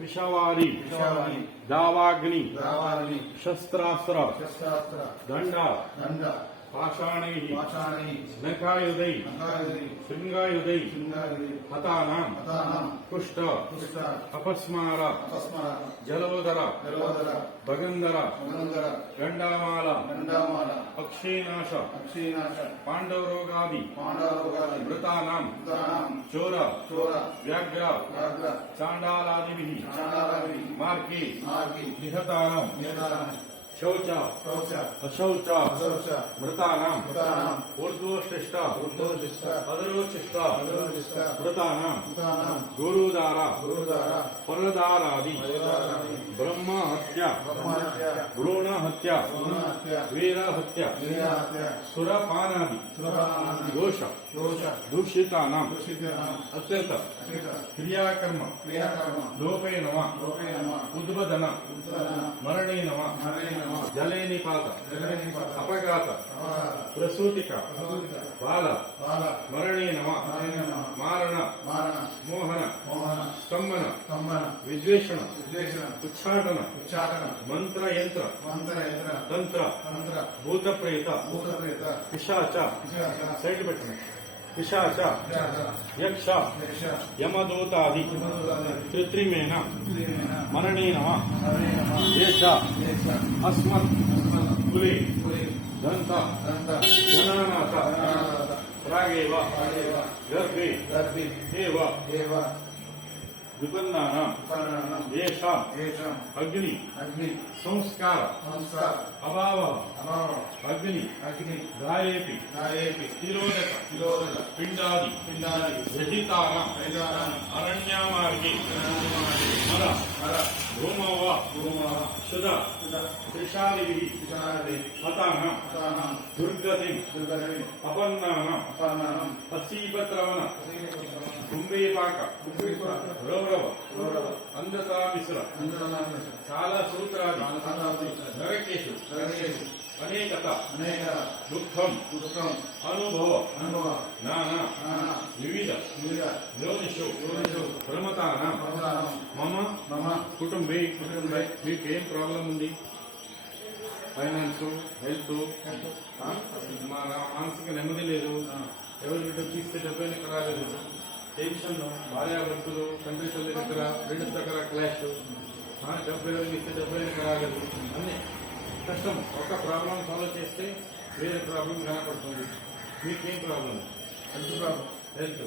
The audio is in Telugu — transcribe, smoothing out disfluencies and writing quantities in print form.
विषवारी दावाग्नि शस्त्रास्त्र दंड पाषाणैः नखायुधैः शृंगायुधैः हतानां कुष्ठ अपस्मार जलोदर भगंधर गंडामाल अक्षीनाश पांडवरोगादि मृतानां चोर व्याघ्र चांडालादिभिः मार्गे निहतानां शौच अशौच मृतानां ऊर्ध्वशिष्ट अधरोचिष्ट मृतानां गुरुदार परदारादि ब्रह्म हत्या भ्रूण हत्या वीर हत्या सुरपानादि दोष दूषितानां अत्यंत क्रियाकर्म लोपेन वा उद्बोधन मरणेन वा जले निपात अपघात प्रसूतिक बाल मरणेन वा मारण मोहन स्तंभन विद्वेषण उच्चाटन मंत्र यंत्र तंत्र भूत प्रेत पिशाच सैड बटन पिशाच यक्ष यमदूतादि कृत्रिमेण मरणेन वा येष अस्मत् कुले दंत गणानाथ प्रागेव गर्भे एव विपन्नानां येषाम् अग्नि संस्कार अभाव अग्नि गायेपि तिरोधक पिंडादि रहितानां अरण्यामार्गे मर भूमौ वा शुद त्रिशादिभिः हतानां दुर्गतिम् अपन्नानां पसीपत्रवण कुंभेपाक रौरव अंधता मिश्र कालसूत्रादि नरकेषु अनेकता दुःखम अनुभव नाना विविध योनिषु प्रमतानां मम कुटुंबे మీకేం ప్రాబ్లం ఉంది ఫైనాన్స్ హెల్త్ మానసిక నెమ్మది లేదు ఎవరి బిడ్డ తీస్తే డబ్బులు ఇక్కడ రాలేదు టెన్షన్ భార్యాభర్తలు తండ్రి తల్లి దగ్గర ఫ్రెండ్స్ దగ్గర క్లాష్ డబ్బులు ఇస్తే డబ్బులు ఇక్కడ రాలేదు అన్నీ కష్టం ఒక ప్రాబ్లం సాల్వ్ చేస్తే వేరే ప్రాబ్లం కనపడుతుంది మీకేం ప్రాబ్లం హెల్త్